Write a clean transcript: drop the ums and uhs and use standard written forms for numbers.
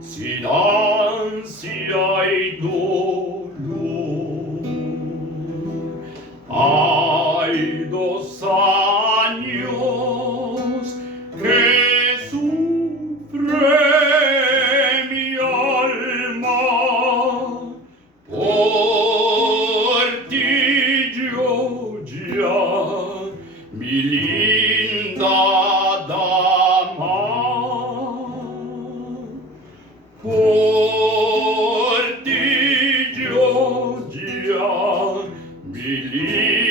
sin ansia y dolor. Hay 2 años que sufre mi alma, por ti yo ya, mi linda dama, por ti yo ya, mi linda